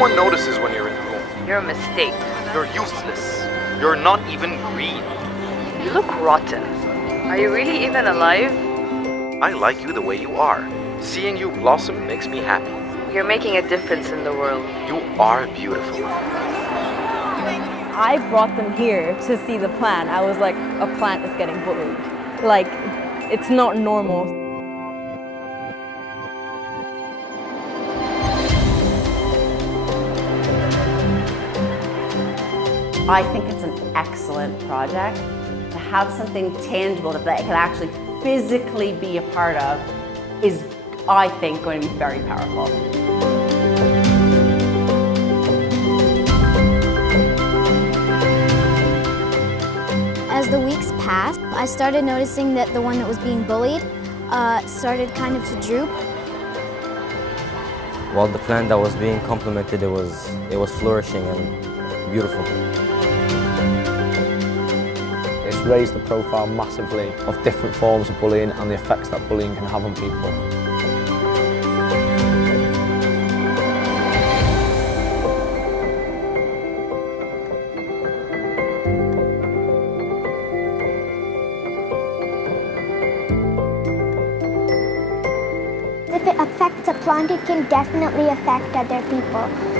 one notices when you're in the room. You're a mistake. You're useless. You're not even green. You look rotten. Are you really even alive? I like you the way you are. Seeing you blossom makes me happy. You're making a difference in the world. You are beautiful. I brought them here to see the plant. I was like, a plant is getting bullied. Like, it's not normal. I think it's an excellent project. To have something tangible that they can actually physically be a part of is, I think, going to be very powerful. As the weeks passed, I started noticing that the one that was being bullied started kind of to droop. While the plant that was being complimented, it was flourishing and beautiful. It's raised the profile massively of different forms of bullying and the effects that bullying can have on people. If it affects a plant, it can definitely affect other people.